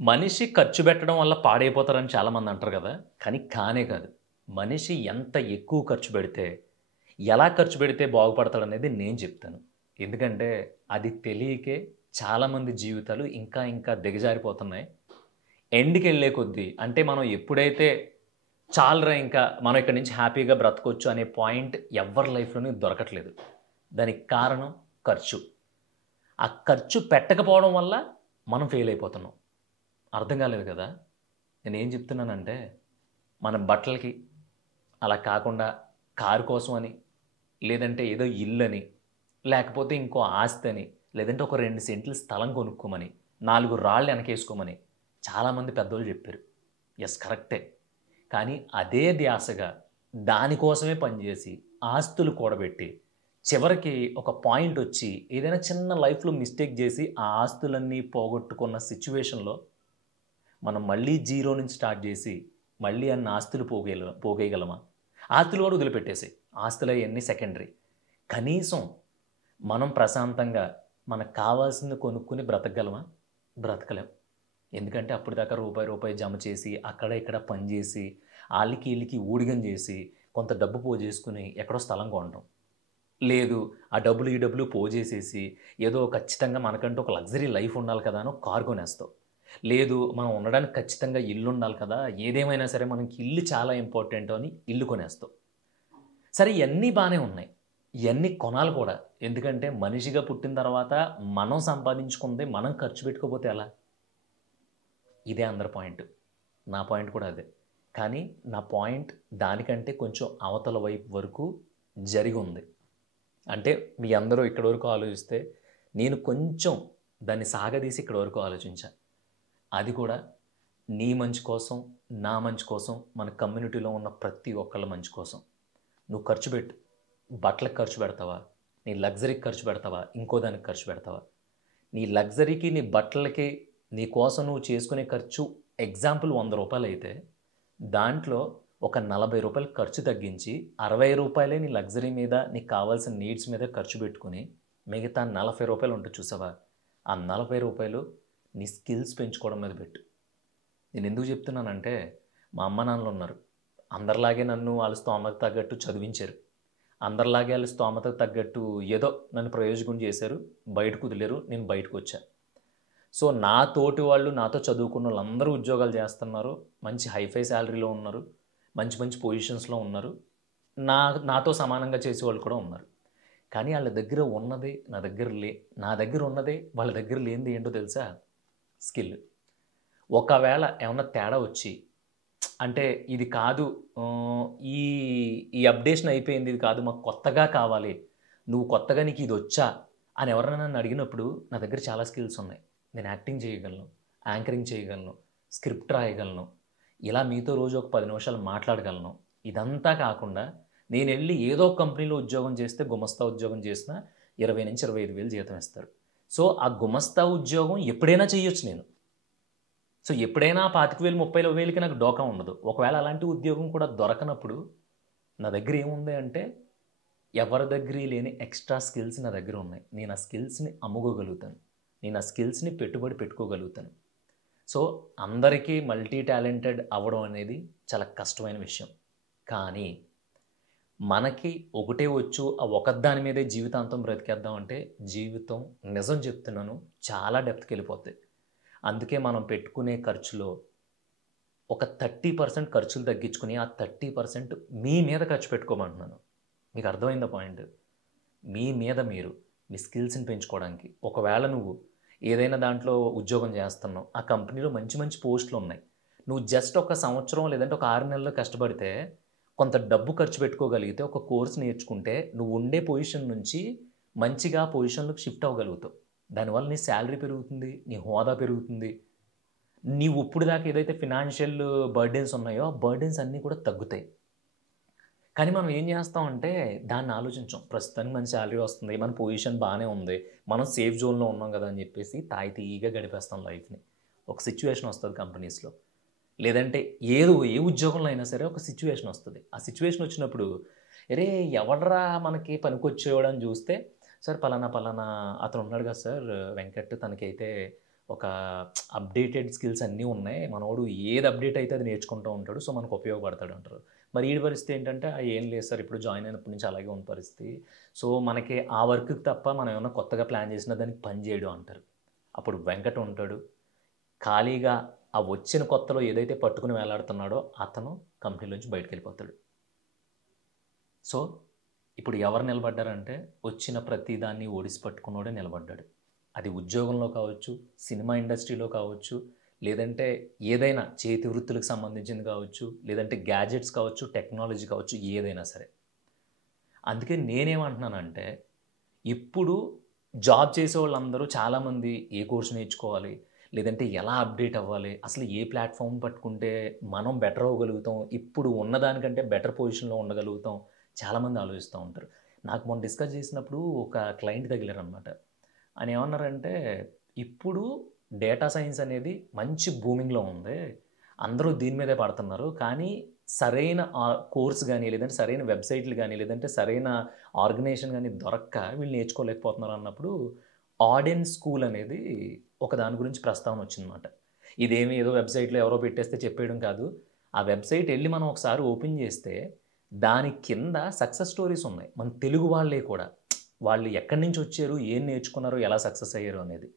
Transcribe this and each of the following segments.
మనిషి ఖర్చు పెట్టడం వల్ల పాడైపోతారని చాలామంది అంటారు కదా! కానీ కానే కాదు. మనిషి ఎంత ఎక్కువ ఖర్చు పెడితే, ఎలా ఖర్చు పెడితే బాగుపడతాడనేది నేను చెప్తాను. ఎందుకంటే అది తెలియకే చాలామంది జీవితాలు ఇంకా ఇంకా దిగజారిపోతున్నాయి. ఎండ్‌కెళ్ళే కొద్దీ అంటే మనం ఎప్పుడైతే చాలురా ఇంకా మనం ఇక్కడి నుంచి హ్యాపీగా బ్రతకొచ్చు అనే పాయింట్ ఎవ్వరి లైఫ్‌లోని దొరకట్లేదు. దానికి కారణం ఖర్చు. ఆ ఖర్చు పెట్టకపోవడం వల్ల మనం ఫెయిల్ అయిపోతున్నాం. అర్థం కాలేదు కదా! నేనేం చెప్తున్నానంటే, మన బట్టలకి, అలా కాకుండా కారు కోసం అని, లేదంటే ఏదో ఇల్లని, లేకపోతే ఇంకో ఆస్తని, లేదంటే ఒక 2 సెంట్లు స్థలం కొనుక్కోమని, 4 రాళ్ళు ఎనకేసుకోమని చాలామంది పెద్దోళ్ళు చెప్పారు. యెస్ కరెక్టే. కానీ అదే ధ్యాసగా దానికోసమే పనిచేసి, ఆస్తులు కూడబెట్టి, చివరికి ఒక పాయింటొచ్చి ఏదైనా చిన్న లైఫ్‌లో మిస్టేక్ చేసి, ఆ ఆస్తులన్నీ పోగొట్టుకున్న సిట్యుయేషన్‌లో మనం మళ్ళీ జీరో నుంచి స్టార్ట్ జేసి, మళ్ళీ అన్ని ఆస్తులు పోగేయగలమా? ఆస్తులు కూడా వదిలిపెట్టేసేయి. ఆస్తులయన్నీ సెకండరీ. కనీసం మనం ప్రశాంతంగా మనకు కావాల్సింది కొనుక్కొని బ్రతకగలమా? బ్రతకలేం. ఎందుకంటే అప్పటిదాకా రూపాయి, రూపాయి జమ చేసి, అక్కడ ఇక్కడ పని జేసి, ఆళ్ళకి ఈళ్ళకి ఊడిగం జేసి, కొంత డబ్బు పోజేసుకొని ఎక్కడో స్థలం కొనటం. లేదు ఆ డబ్బులు, ఈ డబ్బులు పోజేసేసి, ఏదో ఖచ్చితంగా మనకంటూ ఒక లగ్జరీ లైఫ్ ఉండాలి కదా! అని ఒక కారు కొనేస్తావు. లేదు మనం ఉండడానికి ఖచ్చితంగా ఇల్లుండాలి కదా! ఏదేమైనా సరే మనకి ఇల్లు చాలా ఇంపార్టెంట్ అని ఇల్లు కొనేస్తావు. సరే ఇయన్నీ బానే ఉన్నాయి. ఇయన్నీ కొనాలి కూడా. ఎందుకంటే మనిషిగా పుట్టిన తర్వాత మనం సంపాదించుకుంది మనం ఖర్చు పెట్టుకోకపోతే ఎలా? ఇదే అందరి పాయింట్. నా పాయింట్ కూడా అదే. కానీ నా పాయింట్ దానికంటే కొంచెం అవతల వైపు వరకు జరిగుంది. అంటే మీ అందరూ ఇక్కడి వరకు ఆలోచిస్తే, నేను కొంచెం దాన్ని సాగదీసి ఇక్కడి వరకు ఆలోచించా. అది కూడా నీ మంచి కోసం, నా మంచి కోసం, మన కమ్యూనిటీలో ఉన్న ప్రతి ఒక్కళ్ళ మంచి కోసం. నువ్వు ఖర్చు పెట్టు. బట్టలకి ఖర్చు పెడతావా? నీ లగ్జరీకి ఖర్చు పెడతావా? ఇంకో దానికి ఖర్చు పెడతావా? నీ లగ్జరీకి, నీ బట్టలకి, నీ కోసం నువ్వు చేసుకునే ఖర్చు ఎగ్జాంపుల్ రూ. 100 అయితే, దాంట్లో ఒక రూ. 40 ఖర్చు తగ్గించి, రూ. 60 నీ లగ్జరీ మీద, నీకు కావాల్సిన నీడ్స్ మీద ఖర్చు పెట్టుకొని, మిగతా రూ. 40 ఉంటది చూసావా? ఆ రూ. 40 నీ స్కిల్స్ పెంచుకోవడం మీద పెట్టు. నేనెందుకు చెప్తున్నానంటే, మా అమ్మ నాన్నలున్నారు. అందరిలాగే నన్ను వాళ్ళ స్తోమతకు తగ్గట్టు చదివించారు. అందరిలాగే ఆళ్ళ స్తోమతకు తగ్గట్టు ఏదో నన్ను ప్రయోజకుడిని చేశారు. బయటకు వదిలారు. నేను బయటకొచ్చా. సో, నా తోటి వాళ్ళు, నాతో చదువుకున్నోళ్ళందరూ ఉద్యోగాలు చేస్తున్నారు. మంచి హైఫై సాలరీలో ఉన్నారు. మంచి మంచి పొజిషన్స్‌లో ఉన్నారు. నా నాతో సమానంగా చేసేవాళ్ళు కూడా ఉన్నారు. కానీ ఆళ్ళ దగ్గర ఉన్నది నా దగ్గర ఉన్నది వాళ్ళ దగ్గర లేనిది ఏంటో తెలుసా? స్కిల్. ఒకవేళ ఏమన్నా తేడా వచ్చి అంటే ఇది కాదు ఈ ఈ అప్‌డేషన్ అయిపోయింది. ఇది కాదు మాకు కొత్తగా కావాలి. నువ్వు కొత్తగా నీకు ఇదొచ్చా? అని ఎవరైనా నన్ను అడిగినప్పుడు నా దగ్గర చాలా స్కిల్స్ ఉన్నాయి. నేను యాక్టింగ్ చేయగలను, యాంకరింగ్ చేయగలను, స్క్రిప్ట్ రాయగలను. ఇలా మీతో రోజు ఒక 10 నిమిషాలు మాట్లాడగలను. ఇదంతా కాకుండా నేనెళ్ళి ఏదో ఒక కంపెనీలో ఉద్యోగం చేస్తే గుమస్తా ఉద్యోగం చేసినా 20,000-25,000 జీతం ఇస్తారు. సో, ఆ గుమస్తా ఉద్యోగం ఎప్పుడైనా చేయొచ్చు నేను. సో, ఎప్పుడైనా 25,000, 30,000కి నాకు డోకా ఉండదు. ఒకవేళ అలాంటి ఉద్యోగం కూడా దొరకనప్పుడు, నా దగ్గర ఏముంది అంటే, ఎవరి దగ్గర లేని ఎక్స్‌ట్రా స్కిల్స్ నా దగ్గర ఉన్నాయి. నేను ఆ స్కిల్స్‌ని అమ్ముకోగలుగుతాను. నేను ఆ స్కిల్స్‌ని పెట్టుబడి పెట్టుకోగలుగుతాను. సో, అందరికీ మల్టీ టాలెంటెడ్ అవ్వడం అనేది చాలా కష్టమైన విషయం. కానీ, మనకి ఒకటే వచ్చు, ఆ ఒక్కదాని మీదే జీవితాంతం బ్రతికేద్దాం అంటే, జీవితం నిజం చెప్తున్నాను చాలా డెప్త్‌కెళ్ళిపోద్ది. అందుకే మనం పెట్టుకునే ఖర్చులో ఒక 30% ఖర్చులు తగ్గించుకొని, ఆ 30% మీ మీద ఖర్చు పెట్టుకోమంటున్నాను. మీకు అర్థమైందా పాయింట్? మీ మీద మీరు, మీ స్కిల్స్‌ని పెంచుకోవడానికి. ఒకవేళ నువ్వు ఏదైనా దాంట్లో ఉద్యోగం చేస్తున్నావు. ఆ కంపెనీలో మంచి మంచి పోస్టులున్నాయి. నువ్వు జస్ట్ ఒక సంవత్సరం లేదంటే ఒక 6 నెలలు కష్టపడితే, కొంత డబ్బు ఖర్చు పెట్టుకోగలిగితే, ఒక కోర్స్ నేర్చుకుంటే, నువ్వు ఉండే పొజిషన్ నుంచి మంచిగా ఆ పొజిషన్‌లోకి షిఫ్ట్ అవ్వగలుగుతావు. దానివల్ల నీ సాలరీ పెరుగుతుంది. నీ హోదా పెరుగుతుంది. నీవు ఇప్పటిదాకా ఏదైతే ఫినాన్షియల్ బర్డెన్స్ ఉన్నాయో, ఆ బర్డెన్స్ అన్నీ కూడా తగ్గుతాయి. కానీ మనం ఏం చేస్తామంటే దాన్ని ఆలోచించం. ప్రస్తుతానికి మంచి సాలరీ వస్తుంది. మన పొజిషన్ బానే ఉంది. మనం సేఫ్ జోన్‌లో ఉన్నాం గదా! అని చెప్పేసి తాయితీగా గడిపేస్తాం లైఫ్‌ని. ఒక సిట్యుయేషన్ వస్తది కంపెనీస్‌లో. లేదంటే ఏ ఉద్యోగంలో అయినా సరే ఒక సిట్యుయేషన్ వస్తది. ఆ సిట్యుయేషన్ వచ్చినప్పుడు, "అరేయ్! ఎవడ్రా మనకి పనికొచ్చేవాడు" అని చూస్తే, "సార్ పలానా పలానా అతను ఉన్నాడు కదా సార్ వెంకట్ తనకైతే ఒక అప్డేటెడ్ స్కిల్స్ అన్నీ ఉన్నాయి. మనోడు ఏది అప్డేట్ అయితే అది నేర్చుకుంటూ ఉంటాడు. సో, మనకు ఉపయోగపడతాడు అంటారు. మరి ఈడి పరిస్థితి ఏంటంటే, ఏం లేదు సార్ ఇప్పుడు జాయిన్ అయినప్పటి నుంచి అలాగే ఉంది పరిస్థితి. సో, మనకి ఆ వర్క్‌కి తప్ప మనం ఏమన్నా కొత్తగా ప్లాన్ చేసినా దానికి పని చేయడు అంటారు. అప్పుడు వెంకట్ ఉంటాడు. ఖాళీగా ఆ వచ్చిన కొత్తలో ఏదైతే పట్టుకుని వేలాడుతున్నాడో అతను కంపెనీలోంచి బయటికెళ్ళిపోతాడు. సో, ఇప్పుడు ఎవరు నిలబడ్డారంటే, వచ్చిన ప్రతి దాన్ని ఒడిసి పట్టుకున్నోడే నిలబడ్డాడు. అది ఉద్యోగంలో కావచ్చు, సినిమా ఇండస్ట్రీలో కావచ్చు, లేదంటే ఏదైనా చేతి వృత్తులకు సంబంధించింది కావచ్చు, లేదంటే గ్యాడ్జెట్స్ కావచ్చు, టెక్నాలజీ కావచ్చు, ఏదైనా సరే. అందుకే నేనేమంటున్నానంటే, ఇప్పుడు జాబ్ చేసేవాళ్ళందరూ చాలామంది ఏ కోర్స్ నేర్చుకోవాలి, లేదంటే ఎలా అప్డేట్ అవ్వాలి, అసలు ఏ ప్లాట్‌ఫార్మ్ పట్టుకుంటే మనం బెటర్ అవ్వగలుగుతాం, ఇప్పుడు ఉన్నదానికంటే బెటర్ పొజిషన్‌లో ఉండగలుగుతాం, చాలామంది ఆలోచిస్తూ ఉంటారు. నాకు మొన్న డిస్కస్ చేసినప్పుడు ఒక క్లయింట్ తగిలారనమాట. ఆయన ఏమన్నారంటే, ఇప్పుడు డేటా సైన్స్ అనేది మంచి బూమింగ్‌లో ఉంది. అందరూ దీని మీదే పడుతున్నారు. కానీ సరైన కోర్స్ గాని, లేదంటే సరైన వెబ్‌సైట్‌లు గాని, లేదంటే సరైన ఆర్గనైజేషన్ గాని దొరక్క వీళ్ళు నేర్చుకోలేకపోతున్నారు అన్నప్పుడు, ఆడెన్ స్కూల్ అనేది ఒక దాని గురించి ప్రస్తావన వచ్చిందన్నమాట. ఇదేమి ఏదో వెబ్‌సైట్‌లో ఎవరో పెట్టేస్తే చెప్పేయడం కాదు. ఆ వెబ్‌సైట్ ఎళ్లి మనం ఒకసారి ఓపెన్ చేస్తే, దాని కింద సక్సెస్ స్టోరీస్ ఉన్నాయి. మన తెలుగు వాళ్ళే కూడా. వాళ్ళు ఎక్కడి నుంచి వచ్చారు, ఏం నేర్చుకున్నారు, ఎలా సక్సెస్ అయ్యారు అనేది.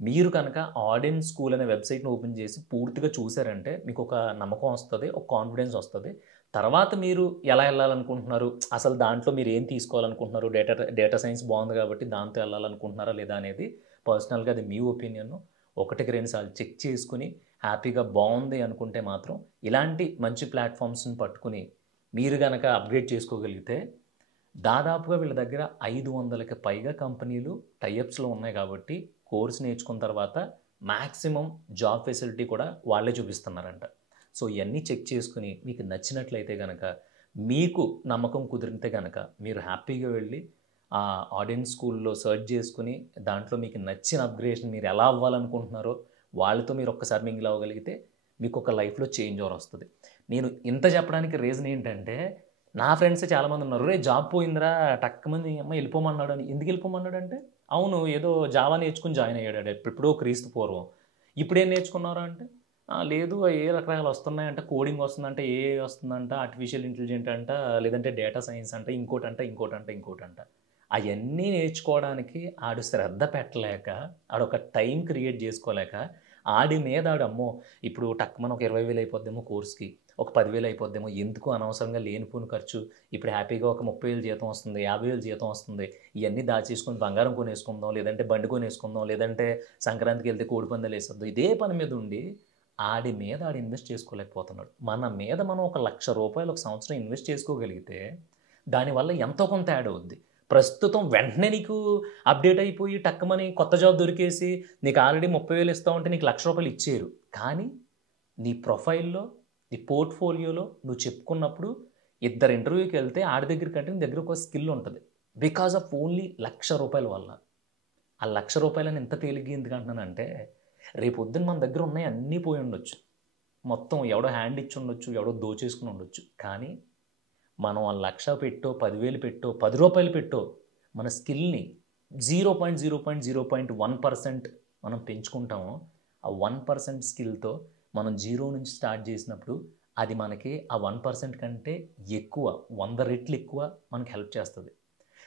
మీరు కనుక ఆడెన్ స్కూల్ అనే వెబ్‌సైట్‌ని ఓపెన్ చేసి పూర్తిగా చూసారంటే మీకొక నమ్మకం వస్తది. ఒక కాన్ఫిడెన్స్ వస్తది. తర్వాత మీరు ఎలా ఎళ్ళాలనుకుంటున్నారు, అసలు దాంట్లో మీరు ఏం తీసుకోవాలనుకుంటున్నారు, డేటా సైన్స్ బావుంది కాబట్టి దాంతో ఎళ్ళాలనుకుంటున్నారా లేదా అనేది పర్సనల్‌గా అది మీ ఒపీనియను. ఒకటికి 2 సార్లు చెక్ చేసుకొని హ్యాపీగా బావుంది అనుకుంటే మాత్రం ఇలాంటి మంచి ప్లాట్‌ఫార్మ్స్‌ని పట్టుకొని మీరు గనక అప్‌గ్రేడ్ చేసుకోగలిగితే దాదాపుగా వీళ్ళ దగ్గర 500కి పైగా కంపెనీలు టై అప్స్‌లో ఉన్నాయి కాబట్టి, కోర్స్ నేర్చుకున్న తర్వాత మాక్సిమం జాబ్ ఫెసిలిటీ కూడా వాళ్ళే చూపిస్తున్నారంట. సో, ఇయన్నీ చెక్ చేసుకొని మీకు నచ్చినట్లయితే గనక, మీకు నమ్మకం కుదిరితే గనక, మీరు హ్యాపీగా వెళ్లి ఆడియన్ స్కూల్‌లో సెర్చ్ చేసుకొని, దాంట్లో మీకు నచ్చిన అప్‌గ్రేడేషన్ మీరు ఎలా అవ్వాలనుకుంటున్నారో, వాళ్ళతో మీరు ఒక్కసారి మింగిల్ అవ్వగలిగితే, మీకొక లైఫ్‌లో చేంజ్ ఓవర్ వస్తది. నేను ఇంత చెప్పడానికి రీజన్ ఏంటంటే నా ఫ్రెండ్సే చాలామందున్నారు. "రేయ్! జాబ్ పోయిందిరా టక్కుమని అమ్మ ఎళ్ళిపోమన్నాడు" అని. ఎందుకు ఎళ్ళిపోమన్నాడంటే, అవును ఏదో జావా నేర్చుకొని జాయిన్ అయ్యాడట ఎప్పుడెప్పుడో క్రీస్తు పూర్వం. ఇప్పుడేం నేర్చుకున్నావురా అంటే, లేదు ఏఐ రకరకాలు వస్తున్నాయంట. కోడింగ్ వస్తుందంట, ఏఐ వస్తుందంట, ఆర్టిఫిషియల్ ఇంటెలిజెంట్ అంట, లేదంటే డేటా సైన్స్ అంట, ఇంకోటంట, ఇంకోటంట, ఇంకోటంట. అయన్నీ నేర్చుకోవడానికి ఆడు శ్రద్ధ పెట్టలేక, ఆడొక టైం క్రియేట్ జేసుకోలేక, ఆడి మీద ఆడు అమ్మో! ఇప్పుడు టక్కుమని ఒక 20,000 అయిపోద్దేమో కోర్స్‌కి. ఒక 10,000 అయిపోద్దేమో. ఎందుకు అనవసరంగా లేనిపోని ఖర్చు. ఇప్పుడు హ్యాపీగా ఒక 30,000 జీతం వస్తుంది. 50,000 జీతం వస్తుంది. ఇయన్నీ దాచేసుకొని బంగారం కొనేసుకుందాం. లేదంటే బండి కొనేసుకుందాం. లేదంటే సంక్రాంతికెళ్తే కోడిపందాలేసేద్దాం. ఇదే పని మీద ఉండి ఆడి మీద ఆడు ఇన్వెస్ట్ చేసుకోలేకపోతున్నాడు. మన మీద మనం ఒక రూ. 1,00,000 ఒక సంవత్సరం ఇన్వెస్ట్ చేసుకోగలిగితే దానివల్ల ఎంతో కొంత యాడ్ అవుద్ది. ప్రస్తుతం వెంటనే నీకు అప్‌డేట్ అయిపోయి టక్కుమని కొత్త జాబ్ దొరికేసి నీకు ఆల్రెడీ 30,000 ఇస్తామంటే నీకు రూ. 1,00,000 ఇచ్చేయరు. కానీ నీ ప్రొఫైల్‌లో, నీ పోర్ట్‌ఫోలియోలో నువ్వు చెప్పుకున్నప్పుడు ఇద్దరు ఇంటర్వ్యూకెళ్తే ఆడి దగ్గర కంటే నీ దగ్గర ఒక స్కిల్ ఉంటది. బికాస్ ఆఫ్ ఓన్లీ రూ. 1,00,000 వల్ల. ఆ రూ. 1,00,000 ఎంత తేలిగ్గా ఎందుకు అంటున్నానంటే, రేపొద్దున మన దగ్గర ఉన్నయి అన్నీ పోయుండొచ్చు. మొత్తం ఎవడో హ్యాండ్ ఇచ్చుండొచ్చు, ఎవడో దోచేసుకొని ఉండొచ్చు. కానీ మనం ఆ 1,00,000 పెట్టో, 10,000 పెట్టో, రూ. 10 పెట్టో మన స్కిల్‌ని 0.0.0.1% మనం పెంచుకుంటామో, ఆ 1% స్కిల్‌తో మనం జీరో నుంచి స్టార్ట్ చేసినప్పుడు అది మనకి ఆ 1% కంటే ఎక్కువ 100 రెట్లు ఎక్కువ మనకి హెల్ప్ చేస్తది.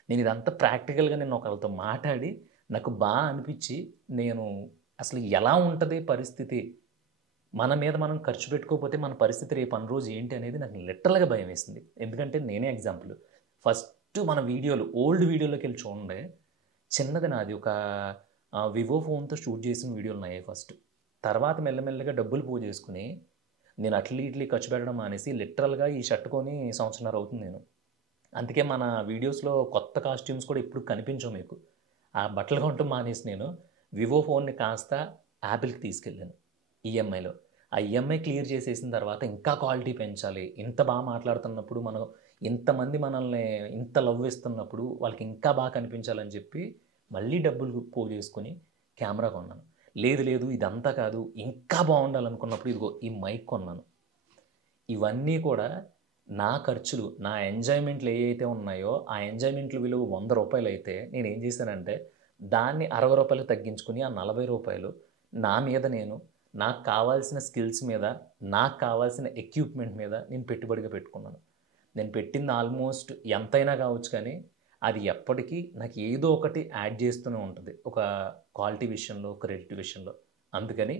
నేను ఇదంతా ప్రాక్టికల్‌గా నేను ఒకళ్ళతో మాట్లాడి నాకు అనిపిచ్చి నేను అసలు ఎలా ఉంటది పరిస్థితి? మన మీద మనం ఖర్చు పెట్టుకోకపోతే మన పరిస్థితి రేపు అన్న రోజు ఏంటి అనేది నాకు లిటరల్‌గా భయమేసింది. ఎందుకంటే నేనే ఎగ్జాంపుల్. ఫస్ట్ మన వీడియోలు ఓల్డ్ వీడియోలోకెళ్ళి చూడండి. చిన్నది నాది ఒక వివో ఫోన్‌తో షూట్ చేసిన వీడియోలున్నాయి ఫస్ట్. తర్వాత మెల్లమెల్లగా డబ్బులు పోజేసుకొని నేను అట్లీ ఇట్లీ ఖర్చు పెట్టడం మానేసి లిటరల్‌గా ఈ షర్ట్ కొని సంవత్సరన్నర అవుతుంది నేను. అందుకే మన వీడియోస్‌లో కొత్త కాస్ట్యూమ్స్ కూడా ఎప్పుడు కనిపించవు మీకు. ఆ బట్టలు కొనటం మానేసి నేను వివో ఫోన్‌ని కాస్త యాపిల్‌కి తీసుకెళ్ళాను ఈఎంఐలో. ఆ ఈఎంఐ క్లియర్ చేసేసిన తర్వాత ఇంకా క్వాలిటీ పెంచాలి. ఇంత మాట్లాడుతున్నప్పుడు మనం ఇంతమంది మనల్ని ఇంత లవ్ ఇస్తున్నప్పుడు వాళ్ళకి ఇంకా కనిపించాలని చెప్పి మళ్ళీ డబ్బులు పోజేసుకొని కెమెరా కొన్నాను. లేదు లేదు ఇదంతా కాదు ఇంకా బావుండాలనుకున్నప్పుడు ఇదిగో ఈ మైక్ కొన్నాను. ఇవన్నీ కూడా నా ఖర్చులు, నా ఎంజాయ్‌మెంట్‌లు ఏయైతే ఉన్నాయో, ఆ ఎంజాయ్‌మెంట్‌ల విలువ రూ. 100 అయితే నేనేం చేశానంటే, దాన్ని రూ. 60 తగ్గించుకొని ఆ రూ. 40 నా మీద నేను, నాకు కావాల్సిన స్కిల్స్ మీద, నాకు కావాల్సిన ఎక్విప్‌మెంట్ మీద నేను పెట్టుబడిగా పెట్టుకున్నాను. నేను పెట్టింది ఆల్మోస్ట్ ఎంతైనా కావచ్చు కానీ, అది ఎప్పటికీ నాకు ఏదో ఒకటి యాడ్ చేస్తూనే ఉంటది. ఒక క్వాలిటీ విషయంలో, ఒక రేట్ విషయంలో. అందుకని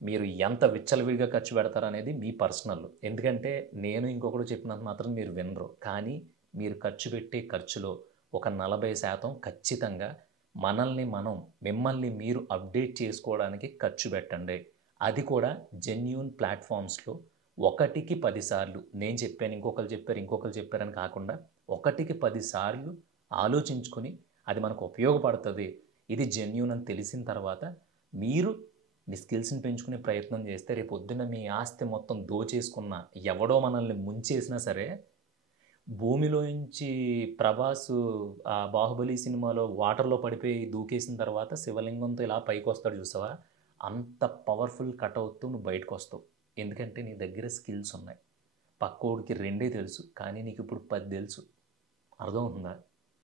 మీరు ఎంత విచ్చలవిడిగా ఖర్చు పెడతారనేది మీ పర్సనల్. ఎందుకంటే నేను ఇంకొకడు చెప్పినంత మాత్రం మీరు వినరు. కానీ మీరు ఖర్చు పెట్టే ఖర్చులో ఒక 40% ఖచ్చితంగా మనల్ని మనం, మిమ్మల్ని మీరు అప్డేట్ చేసుకోవడానికి ఖర్చు పెట్టండి. అది కూడా జెన్యూన్ ప్లాట్‌ఫార్మ్స్‌లో ఒకటికి 10 సార్లు నేను చెప్పాను, ఇంకొకళ్ళు చెప్పారు, ఇంకొకళ్ళు చెప్పారని కాకుండా ఒకటికి 10 సార్లు ఆలోచించుకొని అది మనకు ఉపయోగపడతది. ఇది జెన్యూన్ అని తెలిసిన తర్వాత మీరు మీ స్కిల్స్‌ని పెంచుకునే ప్రయత్నం చేస్తే రేపొద్దున మీ ఆస్తి మొత్తం దోచేసుకున్న, ఎవడో మనల్ని ముంచేసినా సరే, భూమిలోంచి 'ప్రభాసు' 'బాహుబలి' సినిమాలో వాటర్‌లో పడిపోయి దూకేసిన తర్వాత శివలింగంతో ఇలా పైకొస్తాడు చూసావా? అంత పవర్‌ఫుల్ కటౌట్‌తో నువ్వు బయటకొస్తావు. ఎందుకంటే నీ దగ్గర స్కిల్స్ ఉన్నాయి. పక్కోడికి 2 తెలుసు. కానీ నీకిప్పుడు 10 తెలుసు. అర్థమవుతుందా?